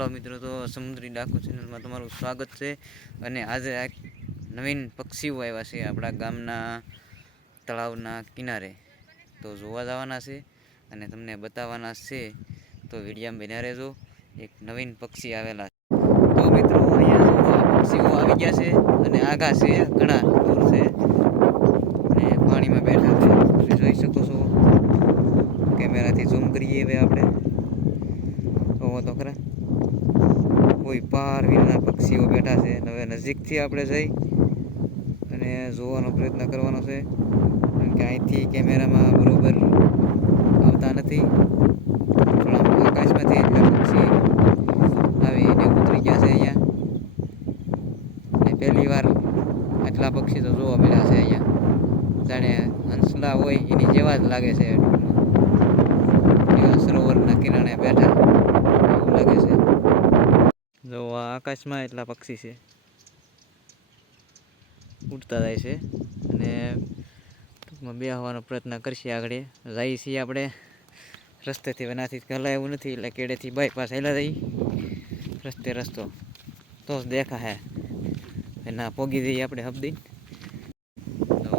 હાલો મિત્રો, તો સમુદ્રી ડાકુ ચેનલમાં તમારું સ્વાગત છે. અને આજે આ નવીન પક્ષીઓ આવ્યા છે આપણા ગામના તળાવના કિનારે, તો જોવા જવાના છે અને તમને બતાવવાના છે. તો વિડીયામાં બન્યા રહેજો. એક નવીન પક્ષી આવેલા છે. તો મિત્રો, અહીંયા પક્ષીઓ આવી ગયા છે અને આગા છે, ઘણા દૂર છે અને પાણીમાં બેઠા છે. તમે જોઈ શકો છો. કેમેરાથી ઝૂમ કરીએ હવે આપણે. તો ખરા કોઈ પાર વિના પક્ષીઓ બેઠા છે. હવે નજીકથી આપણે જઈ અને જોવાનો પ્રયત્ન કરવાનો છે, કારણ કે અહીંથી કેમેરામાં બરોબર આવતા નથી. થોડા આકાશમાંથી પક્ષી આવીને ઉતરી ગયા છે અહીંયા. અને પહેલી વાર આટલા પક્ષી તો જોવા મળ્યા છે અહીંયા. જાણે હંસલા હોય એની જેવા જ લાગે છે. સરોવરના કિનારે બેઠા એવું લાગે છે. જો આકાશમાં એટલા પક્ષી છે, ઉડતા જાય છે. અને ટૂંકમાં બેસવાનો પ્રયત્ન કરશે. આગળ જઈએ છીએ આપણે રસ્તેથી, એનાથી હલાય એવું નથી, એટલે કેડેથી બાયપાસ હેલા જઈ રસ્તો તો જ દેખા હે એના પોગી જઈએ આપણે હબદી. તો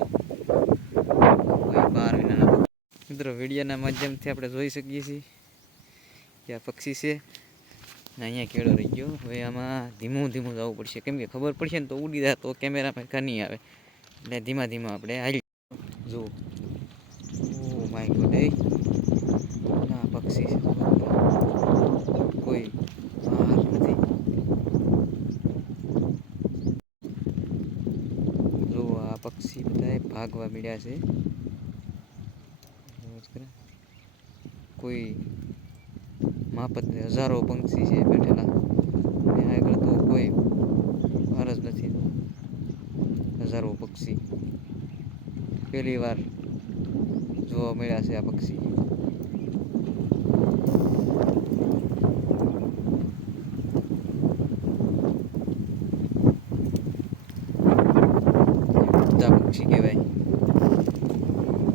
કોઈ બહાર વિના મિત્રો, વિડીયોના માધ્યમથી આપણે જોઈ શકીએ છીએ કે આ પક્ષી છે. અહીંયા કેળો રહી ગયો. હવે આમાં ધીમું જવું પડશે, કેમ કે ખબર પડશે ને તો ઉડી જાય, તો કેમેરામાં કા નહીં આવે. એટલે ધીમા આપણે હાલી જો. ઓ માય ગોડ, ના પક્ષી છે, કોઈ બહાર નથી. જો આ પક્ષી બધા ભાગવા મળ્યા છે. કોઈ માપત હજારો પક્ષી છે બેઠેલા, આગળ તો કોઈ વાર જ નથી. હજારો પક્ષી પહેલી વાર જોવા મળ્યા છે આ પક્ષી. બધા પક્ષી કહેવાય,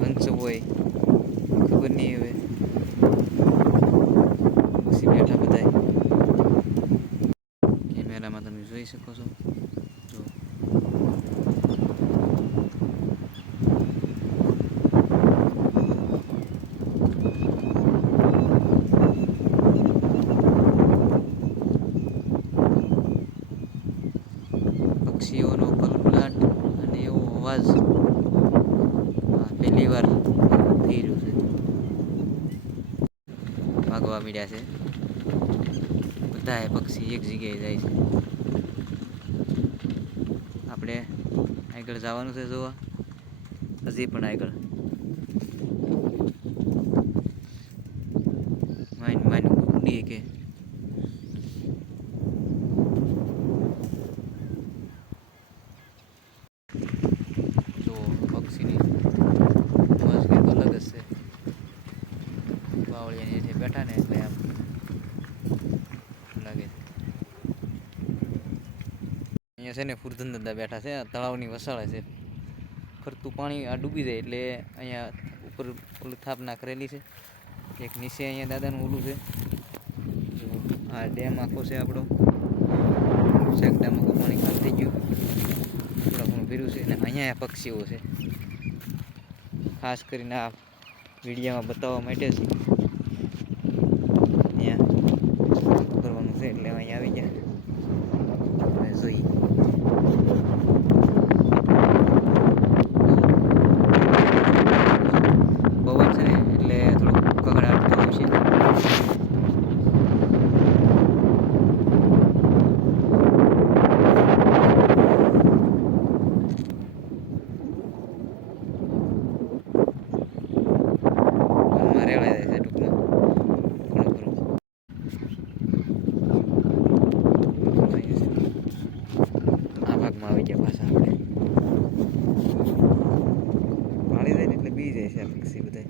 હંસ હોય ખબર નહીં. હવે પક્ષી બેઠા બધા કેમેરામાં તમે જોઈ શકો છો. જો પક્ષીઓનો કલબલાટ અને એવો અવાજ પહેલી વાર થઈ રહ્યું છે. ભાગવા મળ્યા છે બધા પક્ષી, એક જગ્યાએ જાય છે. આપણે આગળ જવાનું છે જોવા, હજી પણ આગળ માઇન ઉડી કે જો પક્ષીની અવાજ કંઈક અલગ જ છે. બાવળિયાની જે બેઠા ને એટલે આમ લાગે. અહીંયા છે ને ફૂરધન દાદા બેઠા છે. તળાવની વસાળે છે. ફરતું પાણી આ ડૂબી જાય એટલે અહીંયા ઉપર ઓલું સ્થાપના કરેલી છે. એક નીચે અહીંયા દાદાનું ઓલું છે. આ ડેમ આખો છે આપણો. શેક ડેમ આખું પાણી ખાલી થઈ ગયું, થોડા ઘણું ભર્યું છે. અને અહીંયા પક્ષીઓ છે, ખાસ કરીને આ વિડીયોમાં બતાવવા માટે જ અહીંયા કરવાનું છે. એટલે અહીંયા આવી ગયા અને જોઈએ. પવન છે ને એટલે થોડુંક કકડાટ થયું છે. રેવાય છે ટૂંકમાં ઘણું ખરું. આ ભાગમાં આવી ગયા પાછા આપણે. પાણી જાય ને એટલે બી જાય છે આ પક્ષી બધા.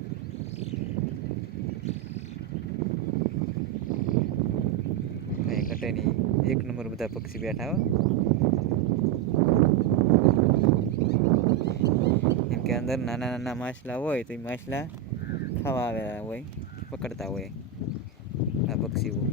કઈ ઘટે નહીં, એક નંબર બધા પક્ષી બેઠા હોય. કેમ કે અંદર નાના માછલા હોય તો એ માછલા ખાવા આવ્યા હોય, પકડતા હોય આ પક્ષીઓ.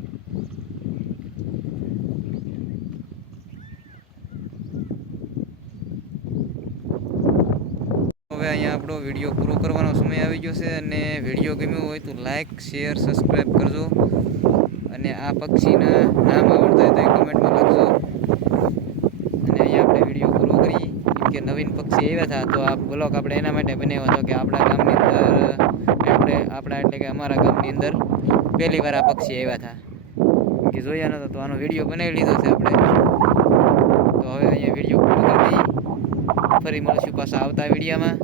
આપણો વિડીયો પૂરો કરવાનો સમય આવી ગયો છે અને વિડીયો ગમ્યો હોય તો લાઈક શેર સબસ્ક્રાઈબ કરજો અને આ પક્ષીના નામ આવડતા હોય તો એ કમેન્ટમાં લખજો. અને અહીંયા આપણે વિડીયો પૂરો કરીએ. કે નવીન પક્ષી આવ્યા હતા તો આ બ્લોગ આપણે એના માટે બનાવ્યો હતો કે આપણા ગામની અંદર આપણા એટલે કે અમારા ગામની અંદર પહેલી વાર આ પક્ષી આવ્યા હતા કે જોયા નતો તો આનો વિડીયો બનાવી લીધો છે આપણે. તો હવે અહીંયા વિડીયો પૂરો કરી દઈએ. ફરી મળશું પાછા આવતા વિડીયોમાં.